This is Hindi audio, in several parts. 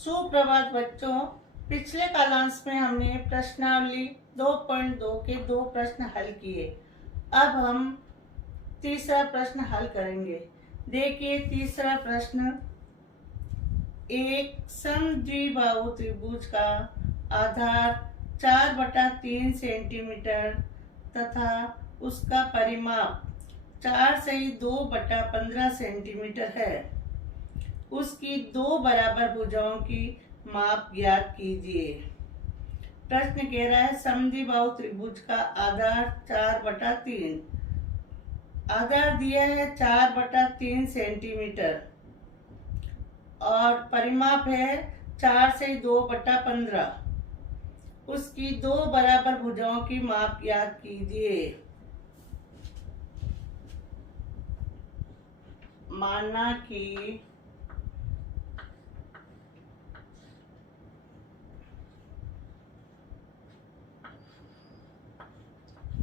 सुप्रभात बच्चों। पिछले कालांश में हमने प्रश्नावली 2.2 के 2 प्रश्न हल किए। अब हम तीसरा प्रश्न हल करेंगे। देखिए तीसरा प्रश्न, एक समद्विबाहु त्रिभुज का आधार 4/3 सेंटीमीटर तथा उसका परिमाप 4 से 2/15 सेंटीमीटर है। उसकी दो बराबर भुजाओं की माप ज्ञात कीजिए। प्रश्न कह रहा है समद्विबाहु त्रिभुज का आधार 4/3, आधार दिया है 4/3 सेंटीमीटर और परिमाप है 4 से 2/15। उसकी दो बराबर भुजाओं की माप ज्ञात कीजिए। माना कि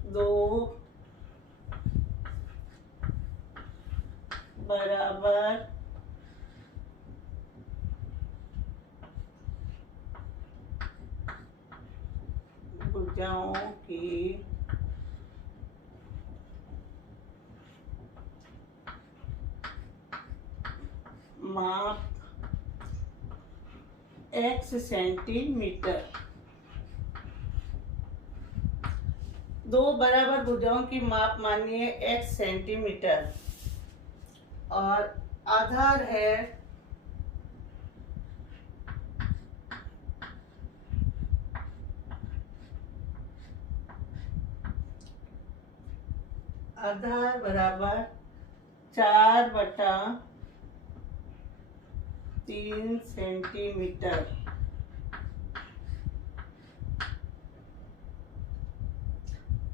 दो बराबर भुजाओं की माप x सेंटीमीटर। दो बराबर भुजाओं की माप मानिए x सेंटीमीटर और आधार है आधार बराबर 4/3 सेंटीमीटर।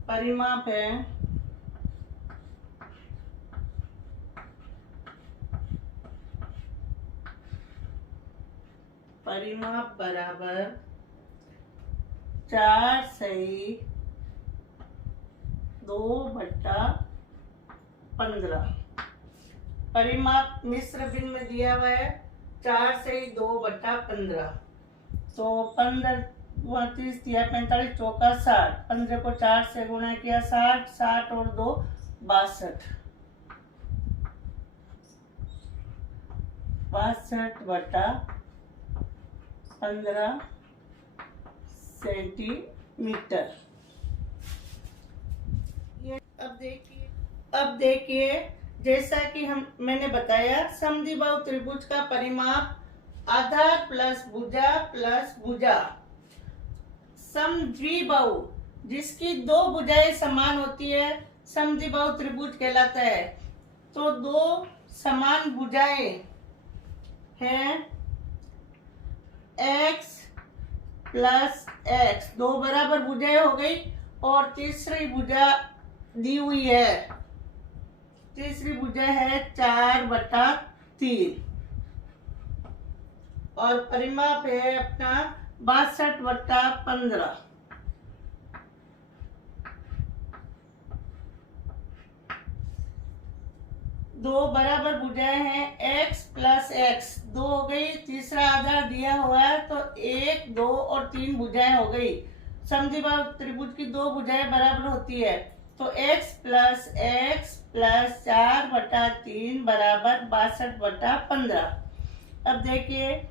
परिमाप है 4 से 2/15। परिमाप मिश्र भिन्न में दिया हुआ है 4 से 2/15। तो 15 32 दिया 45 चौका 60। 15 को 4 से गुणा किया 60, 60 और 2 62। 62/15 सेंटीमीटर। अब देखिए जैसा कि मैंने बताया समद्विबाहु त्रिभुज का परिमाप आधार प्लस भुजा। समद्विबाहु जिसकी दो भुजाएं समान होती है समद्विबाहु त्रिभुज कहलाता है। तो दो समान भुजाएं हैं x प्लस x, दो बराबर भुजाएं हो गई और तीसरी भुजा दी हुई है। तीसरी भुजा है 4/3 और परिमाप है अपना 62/15। दो बराबर भुजाएं हैं x प्लस x, दो हो गई। तीसरा आधार दिया हुआ है तो 1, 2 और 3 भुजाएं हो गई। समद्विबाहु त्रिभुज की दो भुजाएं बराबर होती है तो x प्लस 4/3 बराबर 62/15। अब देखिए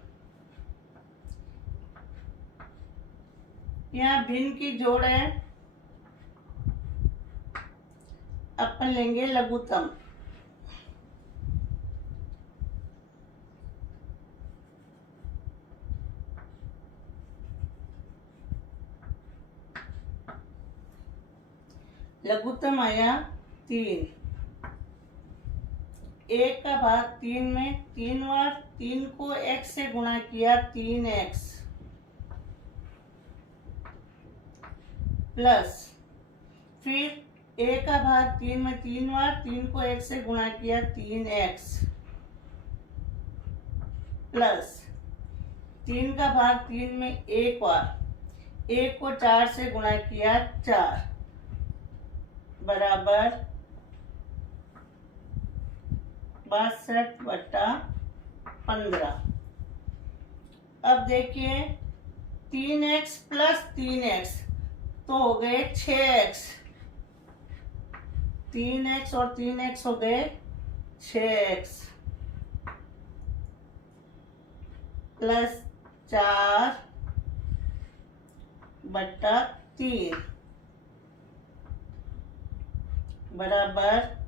यहाँ भिन्न की जोड़ है, अपन लेंगे लघुत्तम। लघुत्तम आया 3। 1 का भाग 3 में 3 बार, 3 को x से गुणा किया 3x प्लस फिर 1 का भाग 3 में 3 बार, 3 को x से गुणा किया 3x प्लस 3 का भाग 3 में 1 बार, 1 को 4 से गुणा किया 4 बराबर 62/15। अब देखिए 3x प्लस 3x तो हो गए 6x, 3x और 3x हो गए 6x प्लस 4/3 बराबर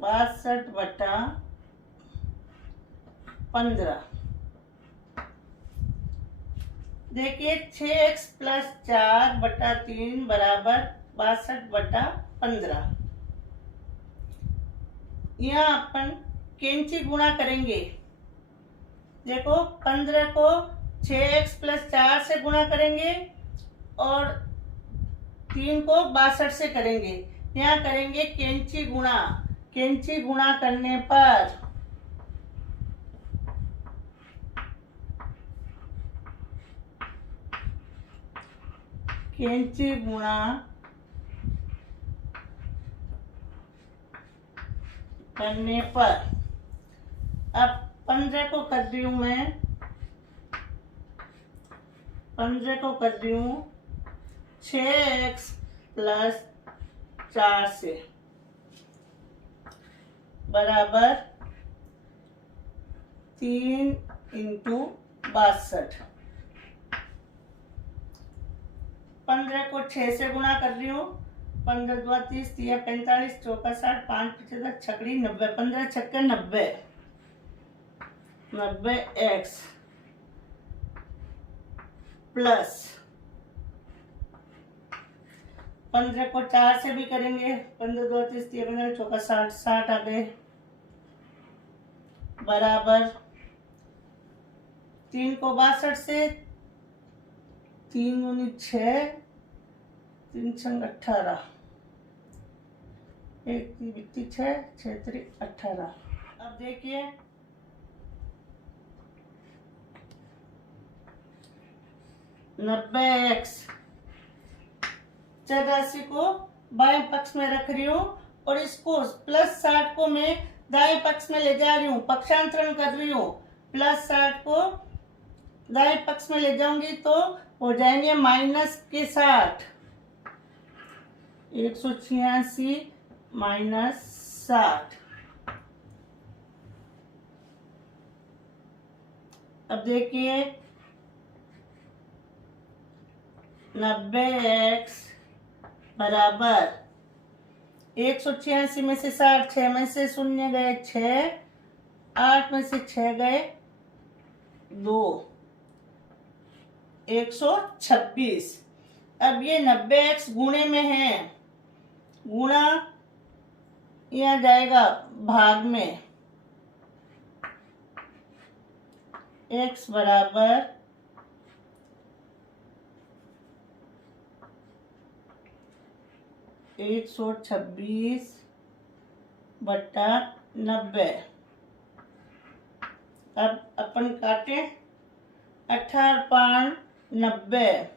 62/15। देखिए 6x प्लस 4/3 बराबर 62/15। यहाँ अपन कैंची गुणा करेंगे। देखो 15 को 6x प्लस 4 से गुणा करेंगे और 3 को 62 से करेंगे। यहाँ करेंगे कैंची गुणा। कैंची गुणा करने पर कैंची गुणा करने पर अब 15 को कर रही हूं मैं, 15 को कर रही हूं 6x प्लस 4 से बराबर 3 इंटू 62। 15 को 6 से गुणा कर रही हूँ। 15 2 30 3 45 4 60 5 75 छकड़ी 90, 15 छक्के 90, 90x प्लस 15 को 4 से भी करेंगे। 15 2 30 3 45 4 60 60 आ गए बराबर 3 को 62 से 3 दूनी 6 3 छंग 18, 1 बित्ती 6 6 3 18। अब देखिए 90x, चौरासी को बाएं पक्ष में रख रही हूँ और इसको प्लस 60 को मैं दाएं पक्ष में ले जा रही हूँ, पक्षांतरण कर रही हूँ। प्लस 60 को दाएं पक्ष में ले जाऊंगी तो हो जाएंगे माइनस के 60, 186 माइनस 60। अब देखिए 90x बराबर 186 में से 60, 6 में से 0 गए 6, 8 में से 6 गए 2, 126। अब ये 90x गुणे में है, गुणा यहाँ जाएगा भाग में, x बराबर 126/90। अब अपन काटे 18 5 90,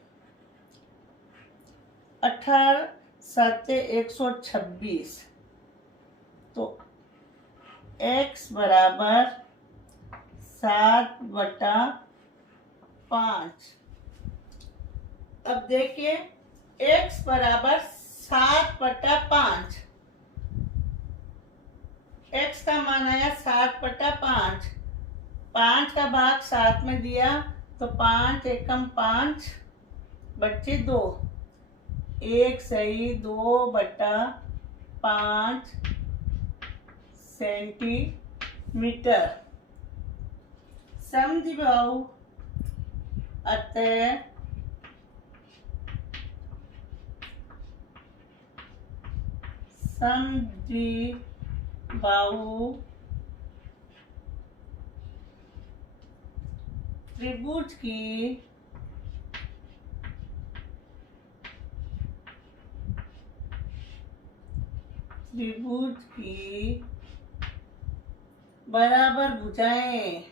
18 7 126 तो x बराबर 7/5। अब देखिए x बराबर 7/5, x का मान आया 7/5। 5 का भाग 7 में दिया तो 5 एकम 5 बच्चे 2, 1 सही 2/5 सेंटीमीटर। समद्विबाहु अतः समद्विबाहु त्रिभुज की बराबर भुजाएं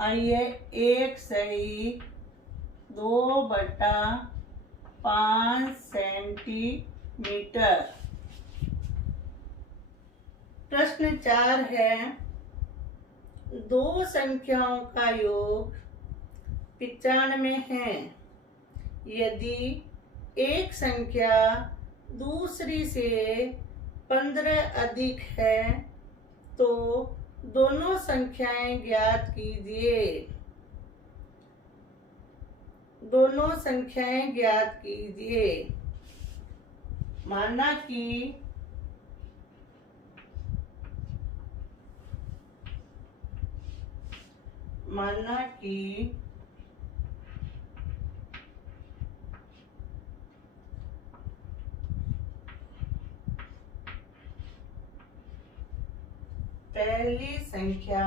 आइए 1/2/5 सेंटीमीटर। प्रश्न 4 है, दो संख्याओं का योग 95 है। यदि एक संख्या दूसरी से 15 अधिक है तो दोनों संख्याएं ज्ञात कीजिए। दोनों संख्याएं ज्ञात कीजिए। माना कि पहली संख्या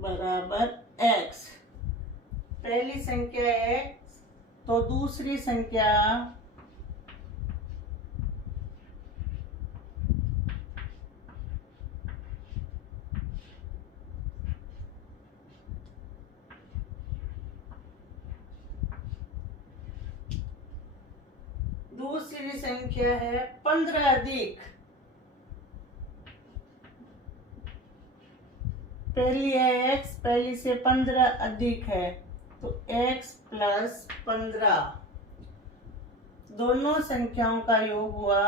बराबर x, पहली संख्या x, तो दूसरी संख्या है 15 अधिक। पहली है x, पहली से 15 अधिक है तो x प्लस 15। दोनों संख्याओं का योग हुआ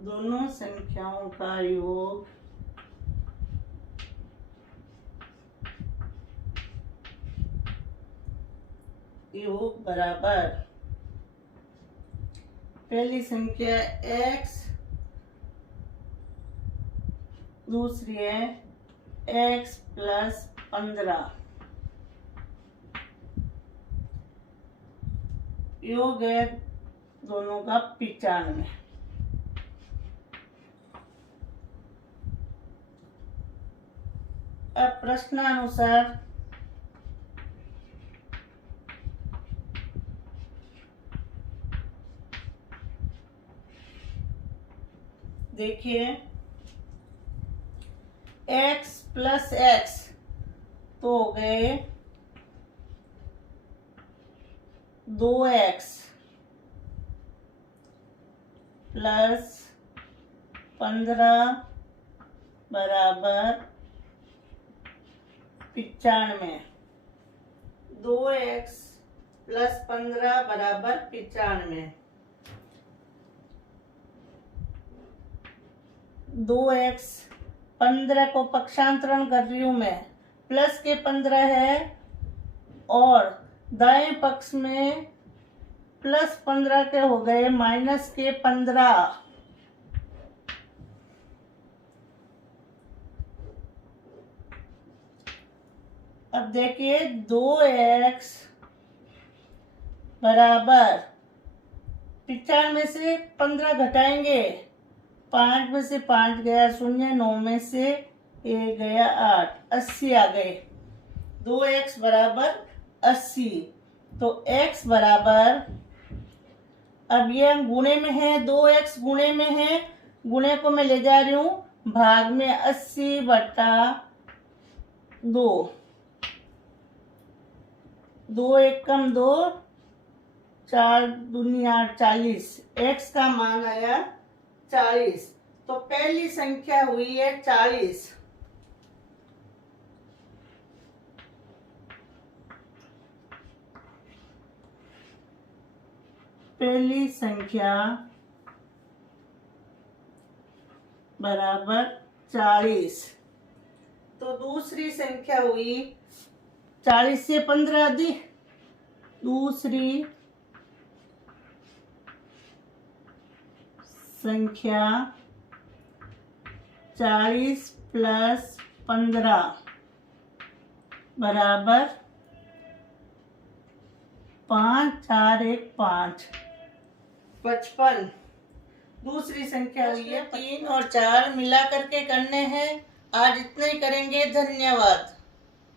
दोनों संख्याओं का योग बराबर पहली संख्या x, दूसरी है x प्लस 15। योग है दोनों का 95। अब प्रश्नानुसार देखिए, x प्लस x तो हो गए 2x प्लस 15 बराबर 95। 2x प्लस 15 बराबर 95। 2x 15 को पक्षांतरण कर रही हूं मैं, प्लस के 15 है और दाएं पक्ष में प्लस 15 के हो गए माइनस के 15। अब देखिए 2x बराबर 95 में से 15 घटाएंगे, 5 में से 5 गया 0, 9 में से 1 गया 8, 80 आ गए। 2x बराबर 80। तो x बराबर, अब ये हम गुणे में है, 2x गुणे में है, गुणे को मैं ले जा रही हूं भाग में 80/2। 2 1 कम 2, 4 दूनी 8, 40। x का मान आया 40। तो पहली संख्या हुई है 40। पहली संख्या बराबर 40। तो दूसरी संख्या हुई 40 से 15 अधिक, दूसरी संख्या 40 प्लस 15 बराबर 5, 4 1 5, 55। दूसरी संख्या हुई है 3 और 4 मिला करके करने हैं। आज इतना ही करेंगे। धन्यवाद।